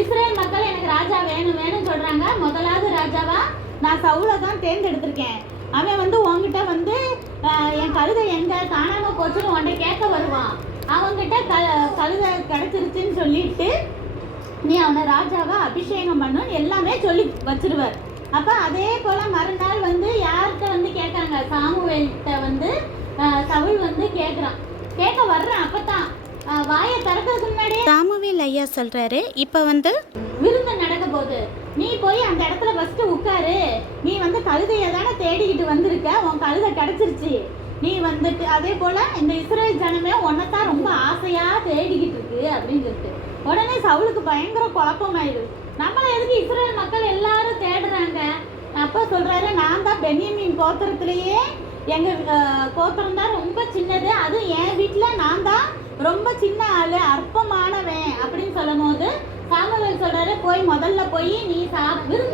Israel மக்கள் எனக்கு ராஜா வேணும் வேணும்னு சொல்றாங்க. முதலாவது ராஜாவா நான் சவுலை தான் தேர்ந்தெடுத்திருக்கேன். அவன் வந்து உன்கிட்ட வந்து என் கழுதை எங்க காணாம போச்சுன்னு உன்னை கேட்க வருவான். அவன்கிட்ட கழுதை கிடைச்சிருச்சுன்னு சொல்லிட்டு நீ அவனை ராஜாவா அபிஷேகம் பண்ணுன்னு எல்லாமே சொல்லி வச்சிருவார். அப்போ அதே போல மறுநாள் வந்து யார்கிட்ட வந்து கேட்காங்க, சாமுவேல்கிட்ட வந்து சவுல் வந்து கேட்க வர்றான். அப்பதான் வாயை திறக்கிறதுக்கு முன்னாடியே சாமுவேல் ஐயா சொல்றாரு, இப்போ வந்து விருந்து நடக்க போகுது, நீ போய் அந்த இடத்துல ஃபர்ஸ்ட் உட்காரு. நீ வந்து கழுதையை தானே தேடிக்கிட்டு வந்திருக்க, உன் கழுதை கிடைச்சிருச்சு. நீ வந்துட்டு அதே போல இந்த இஸ்ரேல் ஜனமே உன்னைத்தான் ரொம்ப ஆசையா தேடிக்கிட்டு இருக்கு அப்படின்னு சொல்லிட்டு உடனே சவுலுக்கு பயங்கர குழப்பமாயிடுது. நம்மளை எதுக்கு இஸ்ரேல் மக்கள் எல்லாரும் தேடுறாங்க? அப்போ சொல்றாரு, நான் தான் பென்யமீன் கோத்திரத்திலேயே எங்க கோத்திரம் தான் ரொம்ப சின்னது, அதுவும் என் வீட்டில் நான் தான் ரொம்ப சின்ன ஆளு, அற்பமானவன் அப்படின்னு சொல்லும் போது சாமுவேல் சொல்றாரு, போய் முதல்ல போய் நீ விருந்து